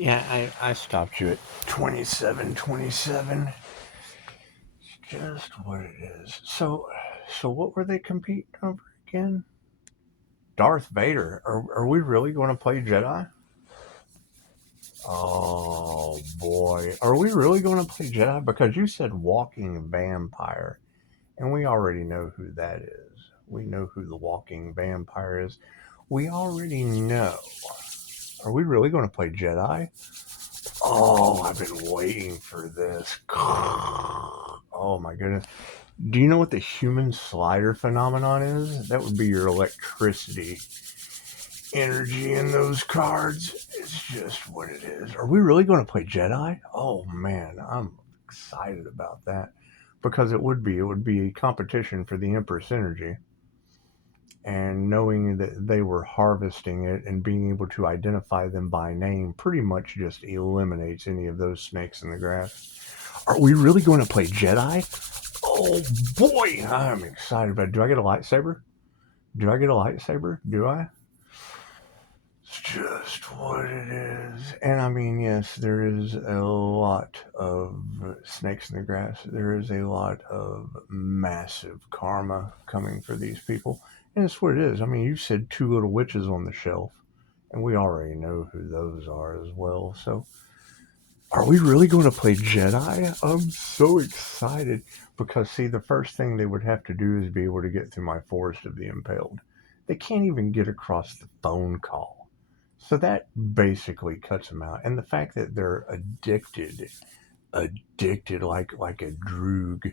Yeah, I stopped you at 2727. It's just what it is. So what were they competing over again? Darth Vader. Are we really going to play Jedi? Oh boy. Are we really going to play Jedi? Because you said walking vampire, and we already know who that is. We know who the walking vampire is. We already know. Are we really going to play Jedi? Oh, I've been waiting for this. Oh my goodness. Do you know what the human slider phenomenon is? That would be your electricity energy in those cards. It's just what it is. Are we really going to play Jedi? Oh man, I'm excited about that because it would be a competition for the Empress energy, and knowing that they were harvesting it and being able to identify them by name pretty much just eliminates any of those snakes in the grass. Are we really going to play Jedi? Oh boy, I'm excited about it. Do I get a lightsaber? Do I get a lightsaber? Do I? It's just what it is. And I mean, yes, there is a lot of snakes in the grass. There is a lot of massive karma coming for these people. And it's what it is. I mean, you said two little witches on the shelf, and we already know who those are as well. So, are we really going to play Jedi? I'm so excited because, see, the first thing they would have to do is be able to get through my Forest of the Impaled. They can't even get across the phone call. So that basically cuts them out. And the fact that they're addicted like a droog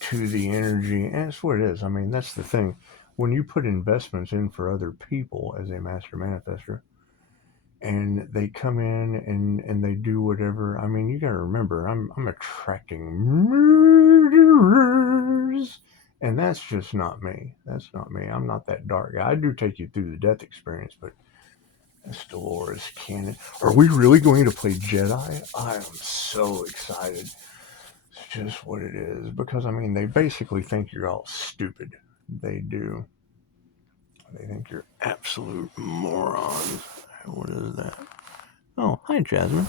to the energy, and that's what it is. I mean, that's the thing. When you put investments in for other people as a master manifester, and they come in and they do whatever. I mean, you got to remember, I'm attracting murderers, and that's just not me. That's not me. I'm not that dark guy. I do take you through the death experience, but that's Dolores Cannon. Are we really going to play Jedi? I am so excited. It's just what it is because I mean, they basically think you're all stupid. They do. They think you're absolute morons. What is that? Oh, hi, Jasmine.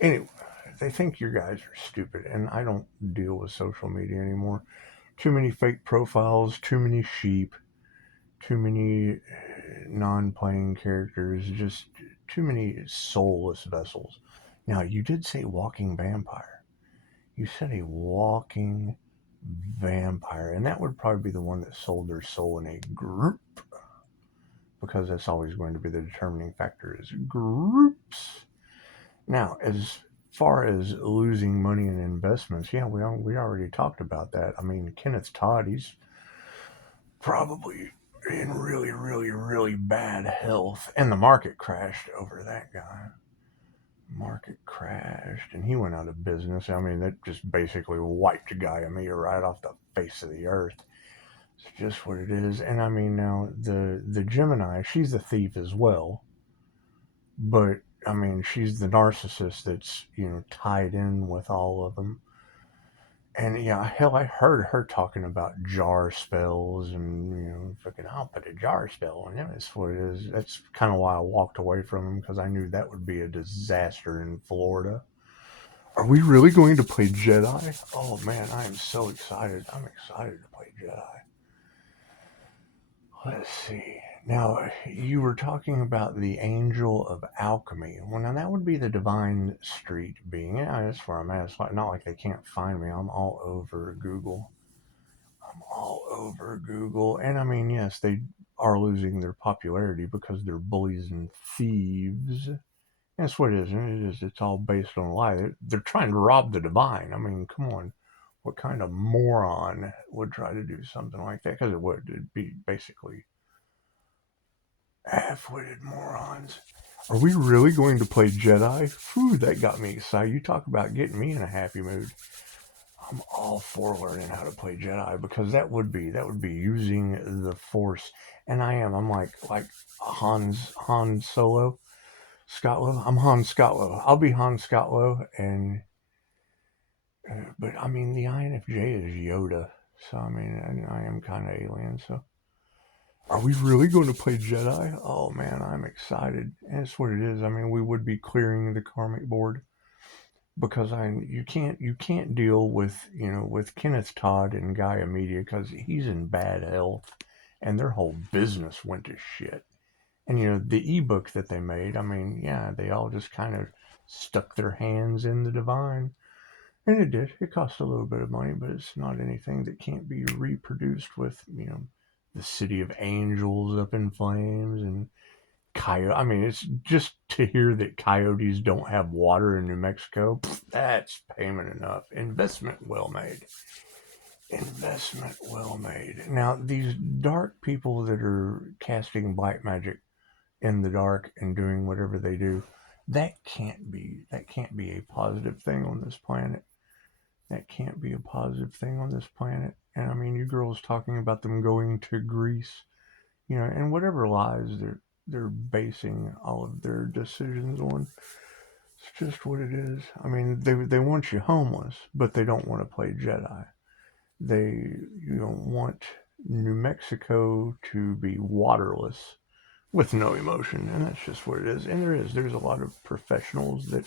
Anyway, they think you guys are stupid, and I don't deal with social media anymore. Too many fake profiles, too many sheep, too many non-playing characters, just too many soulless vessels. Now, you did say walking vampire. You said a walking vampire, and that would probably be the one that sold their soul in a group, because that's always going to be the determining factor is groups. Now, as far as losing money in investments, yeah, we already talked about that. I mean, Kenneth Todd, he's probably in really, really, really bad health, and the market crashed over that guy. Market crashed, and he went out of business. I mean, that just basically wiped a guy a meter right off the face of the earth. It's just what it is. And I mean, now the Gemini, she's a thief as well, but I mean, she's the narcissist that's tied in with all of them. And yeah, hell, I heard her talking about jar spells and fucking, I'll put a jar spell on him. That's what it is. That's kind of why I walked away from him because I knew that would be a disaster in Florida. Are we really going to play Jedi? Oh man, I am so excited. I'm excited to play Jedi. Let's see. Now, you were talking about the Angel of Alchemy. Well, now that would be the Divine Street being. Yeah, that's where I'm at. It's not like they can't find me. I'm all over Google. I'm all over Google. And I mean, yes, they are losing their popularity because they're bullies and thieves. That's what it is. It is. It's all based on a lie. They're trying to rob the divine. I mean, come on. What kind of moron would try to do something like that? Because it would. It'd be basically half-witted morons. Are we really going to play Jedi? Phew, that got me excited. You talk about getting me in a happy mood. I'm all for learning how to play Jedi because that would be using the Force, and I am. I'm like Han Solo, Scotlow. I'm Han Scotlow. I'll be Han Scotlow, and but I mean the INFJ is Yoda, so I mean I am kind of alien. So Are we really going to play Jedi? Oh man, I'm excited. And it's what it is. I mean, we would be clearing the karmic board because you can't deal with with Kenneth Todd and Gaia Media because he's in bad health and their whole business went to shit. And the ebook that they made, I mean, yeah, they all just kind of stuck their hands in the divine. And it did. It cost a little bit of money, but it's not anything that can't be reproduced with, the city of angels up in flames and coyote. I mean, it's just to hear that coyotes don't have water in New Mexico. That's payment enough. Investment well made. Investment well made. Now, these dark people that are casting black magic in the dark and doing whatever they do, that can't be a positive thing on this planet. That can't be a positive thing on this planet. And I mean, you girls talking about them going to Greece, and whatever lies they're basing all of their decisions on. It's just what it is. I mean, they want you homeless, but they don't want to play Jedi. They you don't want New Mexico to be waterless with no emotion, and that's just what it is. And there's a lot of professionals that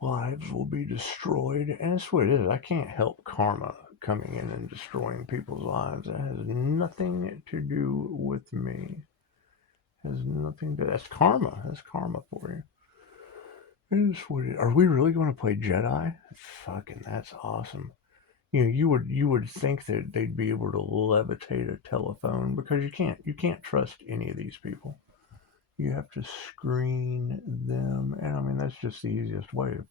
lives will be destroyed, and that's what it is. I can't help karma coming in and destroying people's lives. That has nothing to do with me. Has nothing to. That's karma. That's karma for you. It is what it, are we really going to play Jedi? Fucking, that's awesome. You would think that they'd be able to levitate a telephone because you can't trust any of these people. You have to screen them, and I mean that's just the easiest way. If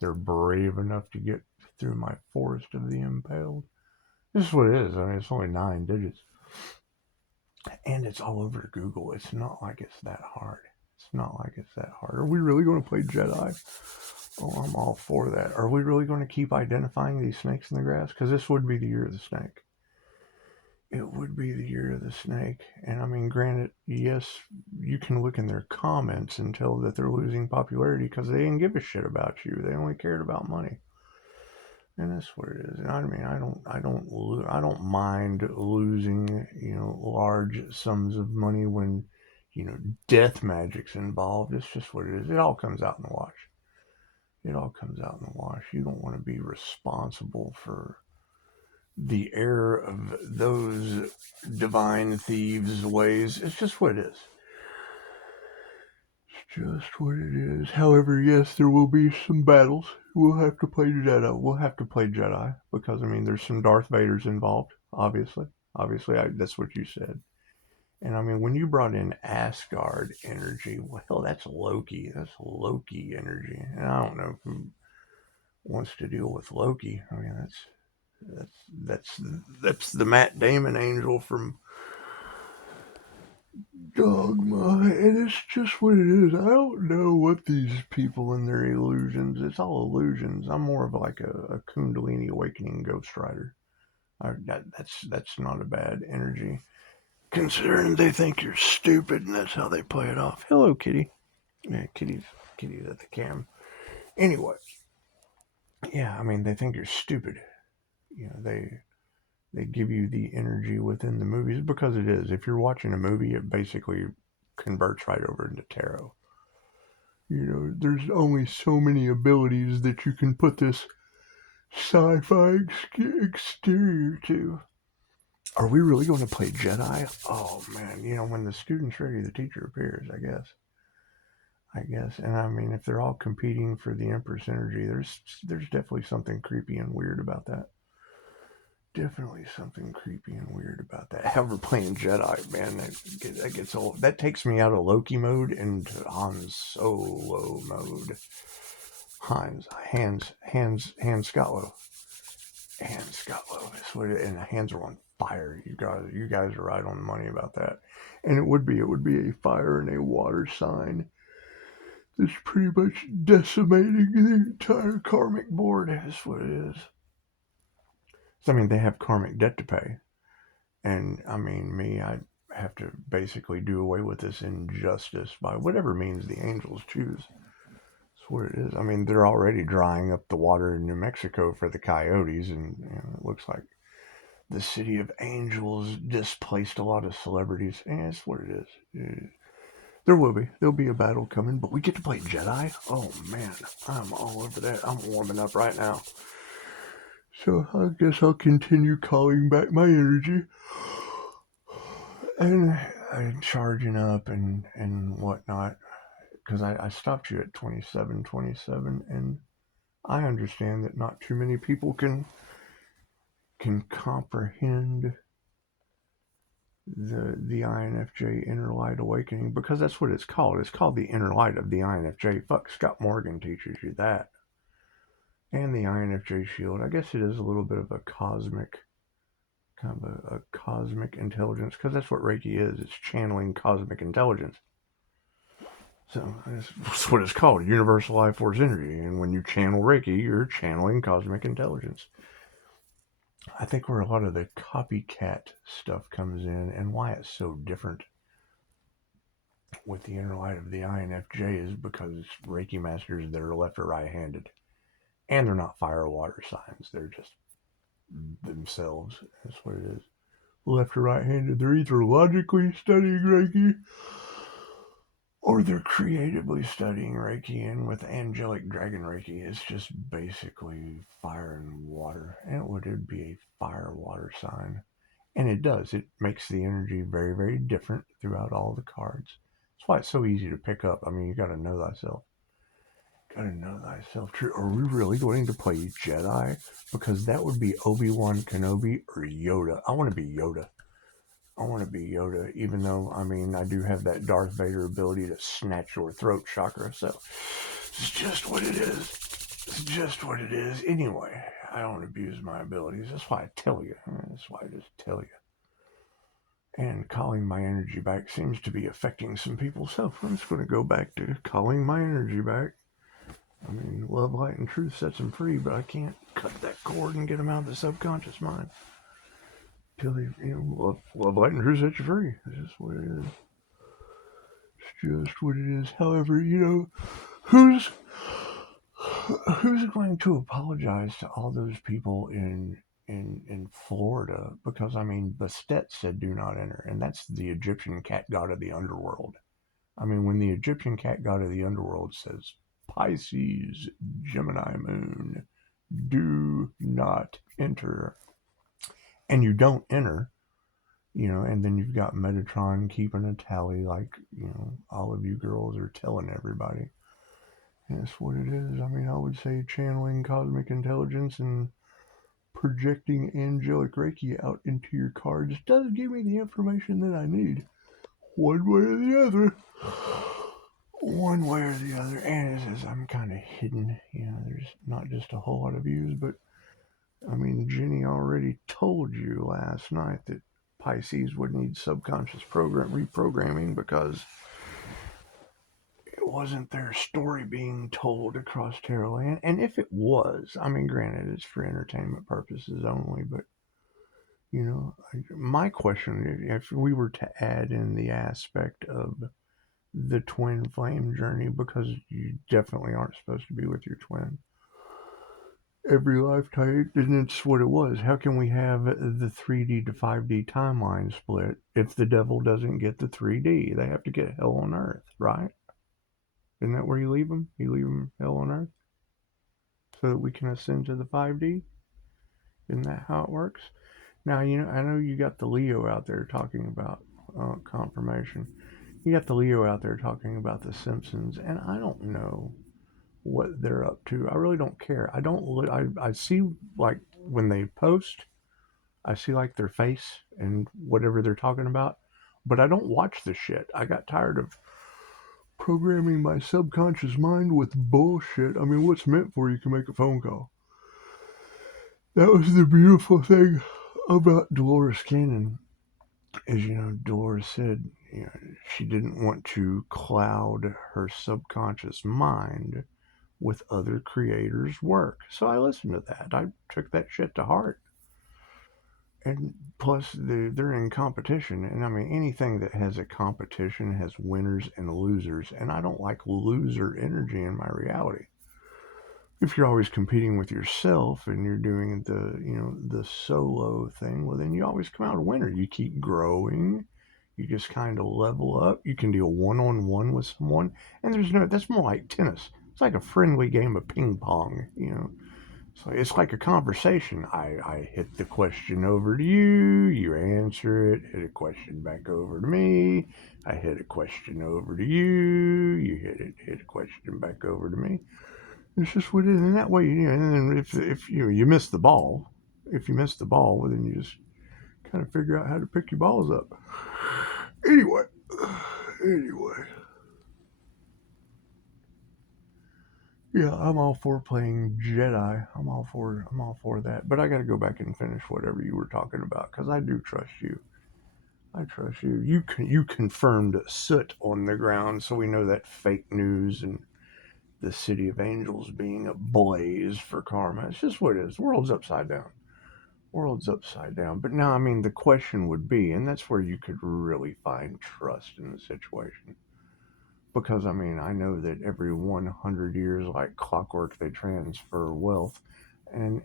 they're brave enough to get through my forest of the impaled. This is what it is. I mean, it's only 9 digits, and it's all over Google. It's not like it's that hard. It's not like it's that hard. Are we really going to play Jedi? Oh, I'm all for that. Are we really going to keep identifying these snakes in the grass? Because this would be the year of the snake. It would be the year of the snake. And I mean, granted, yes, you can look in their comments and tell that they're losing popularity because they didn't give a shit about you. They only cared about money. And that's what it is. And I mean, I don't mind losing, large sums of money when, death magic's involved. It's just what it is. It all comes out in the wash. It all comes out in the wash. You don't want to be responsible for the error of those divine thieves' ways. It's just what it is. It's just what it is. However, yes, there will be some battles. We'll have to play Jedi. We'll have to play Jedi because I mean, there's some Darth Vaders involved. Obviously, that's what you said. And I mean, when you brought in Asgard energy, well, that's Loki. That's Loki energy, and I don't know who wants to deal with Loki. I mean, that's that's the Matt Damon angel from Dogma, and it's just what it is. I don't know what these people and their illusions. It's all illusions. I'm more of like a Kundalini awakening Ghost Rider. That's not a bad energy, considering they think you're stupid, and that's how they play it off. Hello, Kitty. Yeah, Kitty's at the cam. Anyway, yeah, I mean they think you're stupid. They give you the energy within the movies because it is. If you're watching a movie, it basically converts right over into tarot. There's only so many abilities that you can put this sci-fi exterior to. Are we really going to play Jedi? Oh man, when the student's ready, the teacher appears. I guess, and I mean, if they're all competing for the Empress energy, there's definitely something creepy and weird about that. Definitely something creepy and weird about that. However, playing Jedi, man, that gets old. That takes me out of Loki mode into Han Solo mode. Hans Scotlow. Hans Scotlow. That's what and the hands are on fire. You guys are right on the money about that. And it would be a fire and a water sign that's pretty much decimating the entire karmic board. That's what it is. So, I mean, they have karmic debt to pay. And I mean, I have to basically do away with this injustice by whatever means the angels choose. That's what it is. I mean, they're already drying up the water in New Mexico for the coyotes, and it looks like the city of angels displaced a lot of celebrities. And that's what it is. There'll be a battle coming, but we get to play Jedi. Oh man, I'm all over that. I'm warming up right now. So I guess I'll continue calling back my energy and charging up and whatnot. Because I stopped you at 2727, and I understand that not too many people can comprehend the INFJ Inner Light Awakening, because that's what it's called. It's called the Inner Light of the INFJ. Fuck, Scott Morgan teaches you that. And the INFJ Shield, I guess it is a little bit of a cosmic, kind of a cosmic intelligence, because that's what Reiki is. It's channeling cosmic intelligence. So that's what it's called, Universal Life Force Energy. And when you channel Reiki, you're channeling cosmic intelligence. I think where a lot of the copycat stuff comes in, and why it's so different with the Inner Light of the INFJ, is because Reiki masters that are left or right-handed. And they're not fire or water signs. They're just themselves. That's what it is. Left or right-handed. They're either logically studying Reiki, or they're creatively studying Reiki. And with angelic dragon Reiki, it's just basically fire and water. And it would be a fire-water sign. And it does. It makes the energy very, very different throughout all the cards. That's why it's so easy to pick up. I mean, you got to know thyself. Gotta know thyself true. Are we really going to play Jedi? Because that would be Obi-Wan Kenobi or Yoda. I want to be Yoda. I want to be Yoda, even though, I mean, I do have that Darth Vader ability to snatch your throat chakra, so it's just what it is. It's just what it is. Anyway, I don't abuse my abilities. That's why I tell you. That's why I just tell you. And calling my energy back seems to be affecting some people, so I'm just going to go back to calling my energy back. I mean, love, light, and truth sets them free, but I can't cut that cord and get them out of the subconscious mind. Till they, love, light, and truth sets you free. It's just what it is. It's just what it is. However, who's going to apologize to all those people in Florida? Because, I mean, Bastet said do not enter, and that's the Egyptian cat god of the underworld. I mean, when the Egyptian cat god of the underworld says, Pisces, Gemini moon, do not enter, and you don't enter, and then you've got Metatron keeping a tally, like, all of you girls are telling everybody. And that's what it is. I mean, I would say channeling cosmic intelligence and projecting angelic Reiki out into your cards does give me the information that I need, one way or the other. One way or the other. And it says I'm kind of hidden. There's not just a whole lot of views, but I mean, Jenny already told you last night that Pisces would need subconscious reprogramming because it wasn't their story being told across Tarot Land. And if it was, I mean, granted, it's for entertainment purposes only, but my question, if we were to add in the aspect of the twin flame journey, because you definitely aren't supposed to be with your twin every lifetime, and it's what it was. How can we have the 3D to 5D timeline split if the devil doesn't get the 3D? They have to get hell on earth, right? Isn't that where you leave them? You leave them hell on earth so that we can ascend to the 5D? Isn't that how it works? Now, I know you got the Leo out there talking about confirmation. You got the Leo out there talking about the Simpsons, and I don't know what they're up to. I really don't care. I see, like, when they post, I see like their face and whatever they're talking about, but I don't watch the shit. I got tired of programming my subconscious mind with bullshit. I mean, what's meant for you can make a phone call. That was the beautiful thing about Dolores Cannon, is, Dolores said, she didn't want to cloud her subconscious mind with other creators' work. So I listened to that. I took that shit to heart. And plus, they're in competition. And I mean, anything that has a competition has winners and losers. And I don't like loser energy in my reality. If you're always competing with yourself and you're doing the solo thing, well, then you always come out a winner. You keep growing. You just kind of level up. You can deal one-on-one with someone, and that's more like tennis. It's like a friendly game of ping pong. So it's like a conversation. I hit the question over to you, you answer it, hit a question back over to me, I hit a question over to you, you hit a question back over to me. It's just what it is, and that way, and then if you miss the ball, if you miss the ball, well, then you just kind of figure out how to pick your balls up. Anyway, anyway. Yeah, I'm all for playing Jedi. I'm all for that. But I got to go back and finish whatever you were talking about because I do trust you. I trust you. You confirmed soot on the ground, so we know that fake news and the city of angels being ablaze for karma. It's just what it is. The world's upside down. World's upside down. But now, I mean, the question would be, and that's where you could really find trust in the situation. Because, I mean, I know that every 100 years, like clockwork, they transfer wealth. And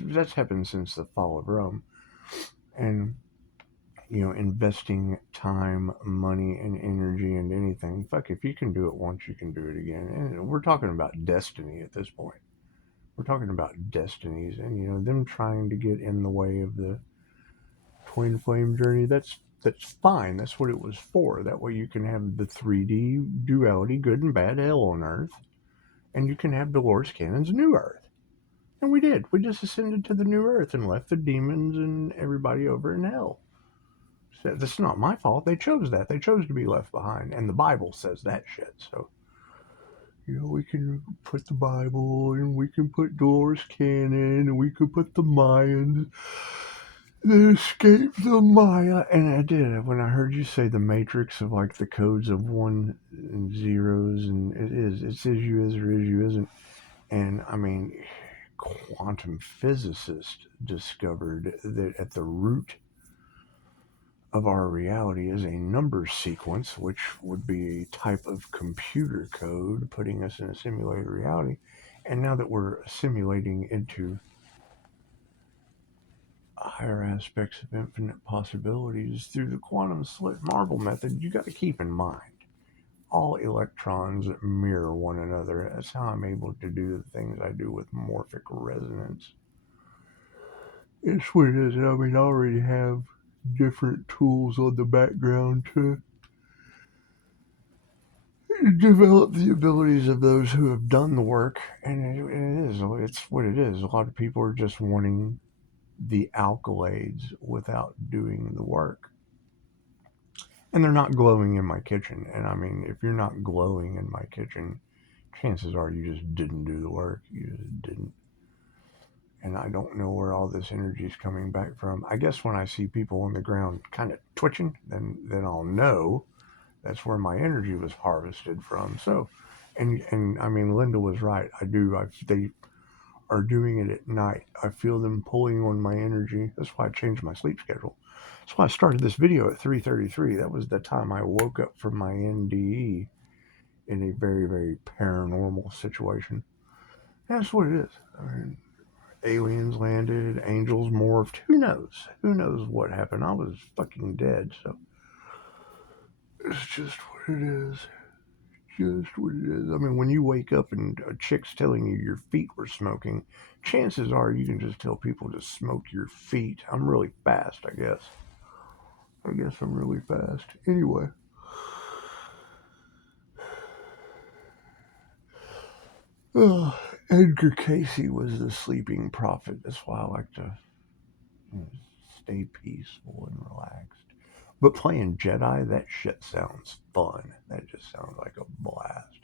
that's happened since the fall of Rome. And, investing time, money, and energy into anything, fuck, if you can do it once, you can do it again. And we're talking about destiny at this point. We're talking about destinies and, them trying to get in the way of the twin flame journey. That's fine. That's what it was for. That way you can have the 3D duality, good and bad, hell on earth, and you can have Dolores Cannon's New Earth. And we did. We just ascended to the New Earth and left the demons and everybody over in hell. So that's not my fault. They chose that. They chose to be left behind, and the Bible says that shit. So we can put the Bible, and we can put Dolores Cannon, and we could put the Mayans. They escaped the Maya, and I did. When I heard you say the matrix of like the codes of one and zeros, and it's is you is or is you isn't. And I mean, quantum physicists discovered that at the root of our reality is a number sequence, which would be a type of computer code putting us in a simulated reality. And now that we're simulating into higher aspects of infinite possibilities through the quantum slit marble method, you got to keep in mind all electrons mirror one another. That's how I'm able to do the things I do with morphic resonance. It's what it is. I mean, I already have different tools on the background to develop the abilities of those who have done the work, and it's what it is. A lot of people are just wanting the accolades without doing the work, and they're not glowing in my kitchen. And I mean, if you're not glowing in my kitchen, chances are you just didn't do the work. You just didn't. And I don't know where all this energy is coming back from. I guess when I see people on the ground kind of twitching, then I'll know that's where my energy was harvested from. So, and I mean, Linda was right. They are doing it at night. I feel them pulling on my energy. That's why I changed my sleep schedule. That's why I started this video at 3:33. That was the time I woke up from my NDE in a very, very paranormal situation. That's what it is. I mean, aliens landed, angels morphed. Who knows? Who knows what happened? I was fucking dead. So it's just what it is. Just what it is. I mean, when you wake up and a chick's telling you your feet were smoking, chances are you can just tell people to smoke your feet. I'm really fast, I guess. I guess I'm really fast. Anyway. Edgar Casey was the sleeping prophet. That's why I like to stay peaceful and relaxed. But playing Jedi, that shit sounds fun. That just sounds like a blast.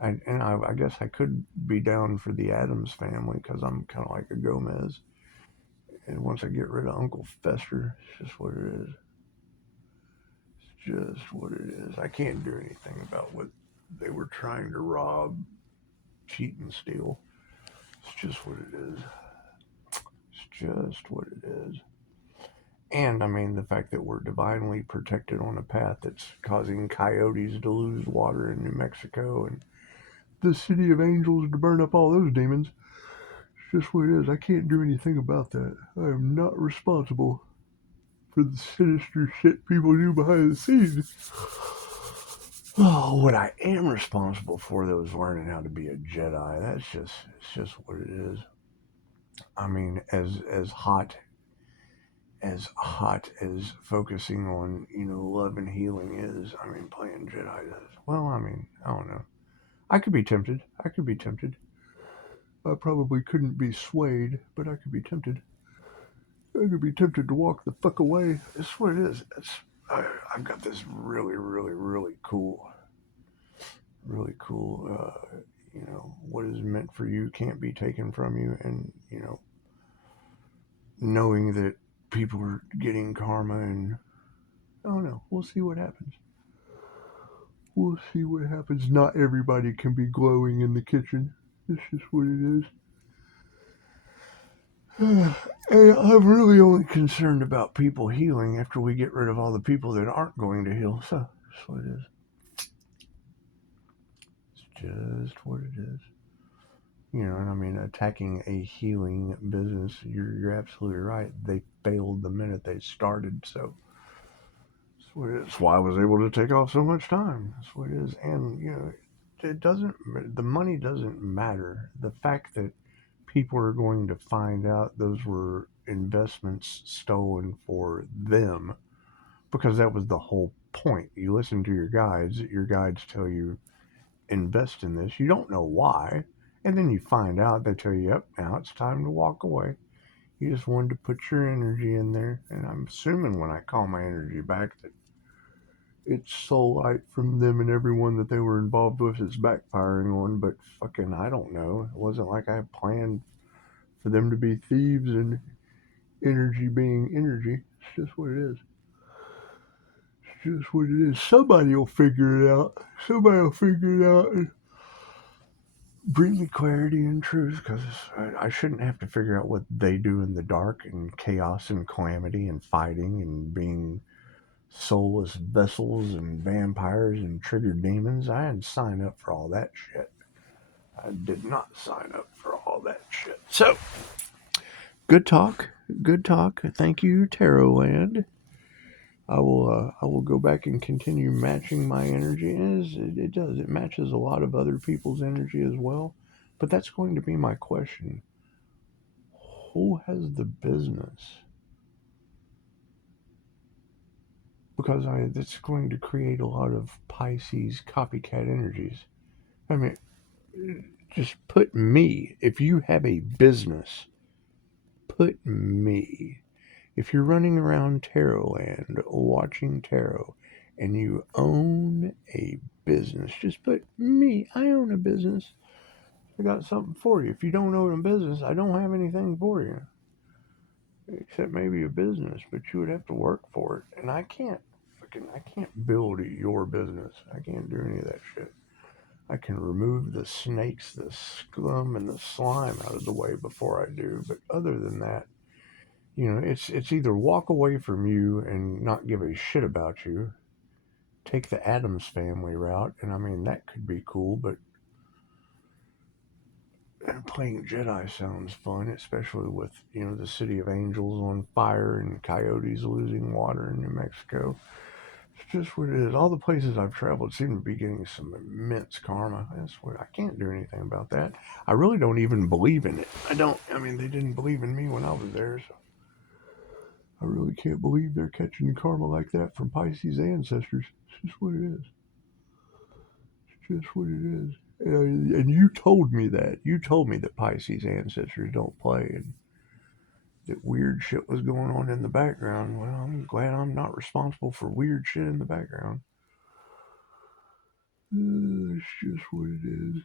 I guess I could be down for the Adams family because I'm kind of like a Gomez. And once I get rid of Uncle Fester, it's just what it is. It's just what it is. I can't do anything about what they were trying to rob, cheat, and steal. It's just what it is. It's just what it is. And I mean, the fact that we're divinely protected on a path that's causing coyotes to lose water in New Mexico and the city of angels to burn up all those demons. It's just what it is. I can't do anything about that. I am not responsible for the sinister shit people do behind the scenes. Oh, what I am responsible for, though, is learning how to be a Jedi. It's just what it is. I mean, as hot as focusing on, love and healing is, I mean, playing Jedi does. Well, I mean, I don't know. I could be tempted. I probably couldn't be swayed, but I could be tempted. I could be tempted to walk the fuck away. That's what it is. I've got this really, really, really cool, what is meant for you can't be taken from you. And, knowing that people are getting karma, and I don't know. We'll see what happens. We'll see what happens. Not everybody can be glowing in the kitchen. It's just what it is. Hey, I'm really only concerned about people healing after we get rid of all the people that aren't going to heal. So that's what it is. It's just what it is. And I mean, attacking a healing business, you're absolutely right. They failed the minute they started. So that's why I was able to take off so much time. That's what it is. And it doesn't. The money doesn't matter. The fact that people are going to find out those were investments stolen for them, because that was the whole point. You listen to your guides tell you invest in this. You don't know why, and then you find out they tell you, yep, now it's time to walk away. You just wanted to put your energy in there, and I'm assuming when I call my energy back that it's soul light from them and everyone that they were involved with is backfiring on. But fucking, I don't know. It wasn't like I planned for them to be thieves and energy being energy. It's just what it is. It's just what it is. Somebody will figure it out. Somebody will figure it out and bring me clarity and truth, because I shouldn't have to figure out what they do in the dark and chaos and calamity and fighting and being soulless vessels and vampires and triggered demons. I didn't sign up for all that shit. I did not sign up for all that shit. So, good talk. Good talk. Thank you, Tarotland. I will go back and continue matching my energy. And it does. It matches a lot of other people's energy as well. But that's going to be my question. Who has the business? Because that's going to create a lot of Pisces copycat energies. I mean, just put me. If you have a business, put me. If you're running around Tarotland watching tarot and you own a business, just put me. I own a business. I got something for you. If you don't own a business, I don't have anything for you. Except maybe a business, but you would have to work for it. And I can't build your business. I can't do any of that shit. I can remove the snakes, the scum, and the slime out of the way before I do. But other than that, it's either walk away from you and not give a shit about you, take the Addams family route, and I mean that could be cool. But playing Jedi sounds fun, especially with the city of angels on fire and coyotes losing water in New Mexico. It's just what it is. All the places I've traveled seem to be getting some immense karma. That's what I can't do anything about that. I really don't even believe in it. I don't. I mean, they didn't believe in me when I was there, so I really can't believe they're catching karma like that from Pisces ancestors. It's just what it is. It's just what it is. And you told me that. You told me that Pisces ancestors don't play, and that weird shit was going on in the background. Well, I'm glad I'm not responsible for weird shit in the background. It's just what it is.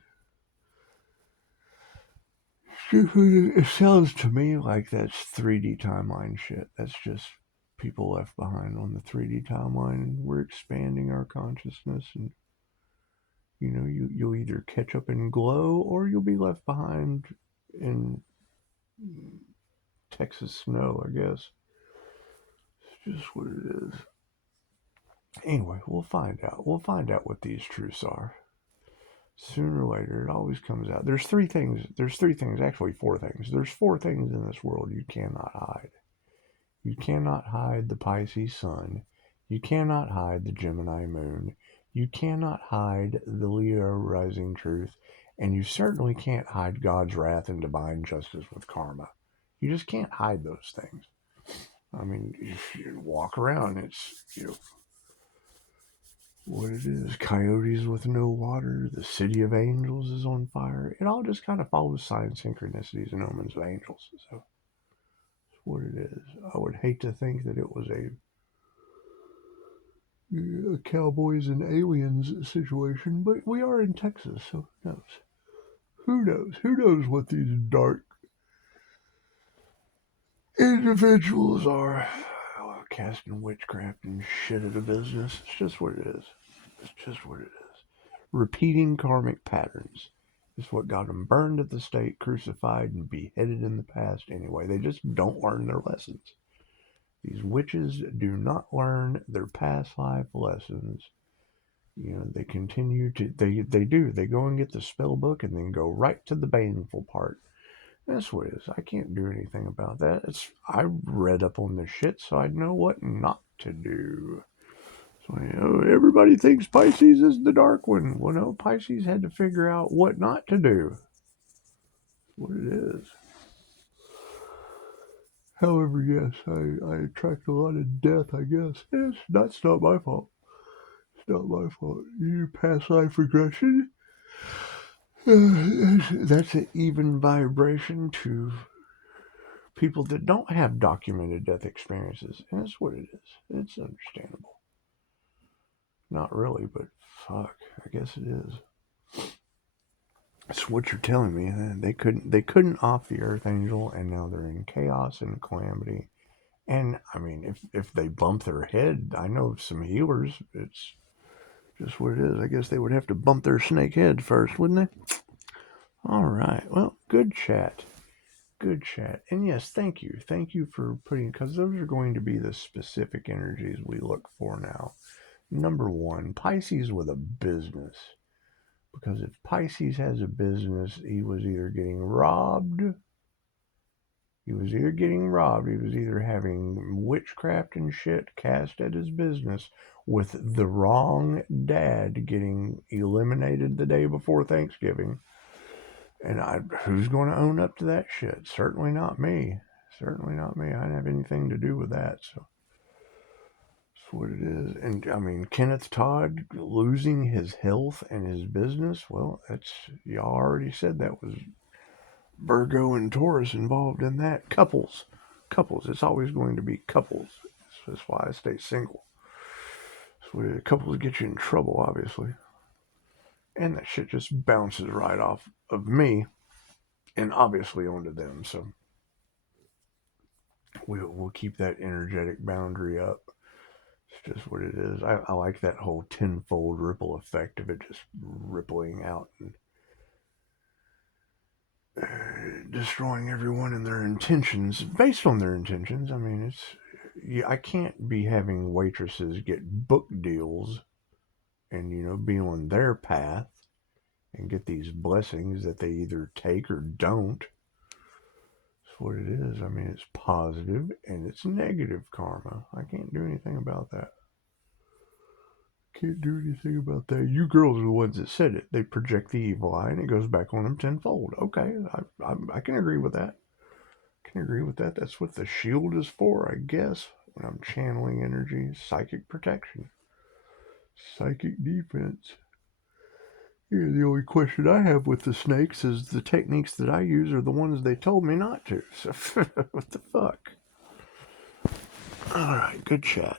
It sounds to me like that's 3D timeline shit. That's just people left behind on the 3D timeline, and we're expanding our consciousness. And you'll either catch up and glow, or you'll be left behind in Texas snow, I guess. It's just what it is. Anyway, we'll find out. We'll find out what these truths are. Sooner or later, it always comes out. There's three things, actually four things. There's four things in this world you cannot hide. You cannot hide the Pisces sun. You cannot hide the Gemini moon. You cannot hide the Leo rising truth. And you certainly can't hide God's wrath and divine justice with karma. You just can't hide those things. I mean, if you walk around, it's, what it is. Coyotes with no water. The city of angels is on fire. It all just kind of follows sign synchronicities and omens of angels. So that's what it is. I would hate to think that it was a cowboys and aliens situation, but we are in Texas, so who knows? Who knows? Who knows what these dark individuals are? Casting witchcraft and shit at a business. It's just what it is. It's just what it is. Repeating karmic patterns is what got them burned at the stake, crucified, and beheaded in the past anyway. They just don't learn their lessons. These witches do not learn their past life lessons. They continue to, they do. They go and get the spell book and then go right to the baneful part. That's what it is. I can't do anything about that. I read up on this shit so I'd know what not to do. So, everybody thinks Pisces is the dark one. Well, no, Pisces had to figure out what not to do. That's what it is. However, yes, I attract a lot of death, I guess. That's not my fault. It's not my fault. You past life regression. That's an even vibration to people that don't have documented death experiences. And that's what it is. It's understandable. Not really, but fuck, I guess it is. That's what you're telling me. They couldn't off the Earth Angel, and now they're in chaos and calamity. And I mean, if they bump their head, I know some healers. It's just what it is. I guess they would have to bump their snake head first, wouldn't they? All right. Well, good chat. Good chat. And yes, thank you. Thank you for putting, because those are going to be the specific energies we look for now. Number one, Pisces with a business. Because if Pisces has a business, he was either getting robbed. He was either having witchcraft and shit cast at his business, with the wrong dad getting eliminated the day before Thanksgiving. And who's going to own up to that shit? Certainly not me. Certainly not me. I didn't have anything to do with that. So that's what it is. And I mean, Kenneth Todd losing his health and his business. Well, y'all already said that was Virgo and Taurus involved in that. Couples. It's always going to be couples. That's why I stay single. So couples get you in trouble, obviously. And that shit just bounces right off of me and obviously onto them. So we'll keep that energetic boundary up. It's just what it is. I like that whole tenfold ripple effect of it just rippling out and destroying everyone and their intentions, based on their intentions. I mean, I can't be having waitresses get book deals and be on their path and get these blessings that they either take or don't. That's what it is. I mean, it's positive and it's negative karma. I can't do anything about that. Can't do anything about that. You girls are the ones that said it. They project the evil eye and it goes back on them tenfold. Okay, I can agree with that. That's what the shield is for, I guess. When I'm channeling energy, psychic protection, psychic defense. Yeah, the only question I have with the snakes is the techniques that I use are the ones they told me not to. So, what the fuck? Alright, good chat.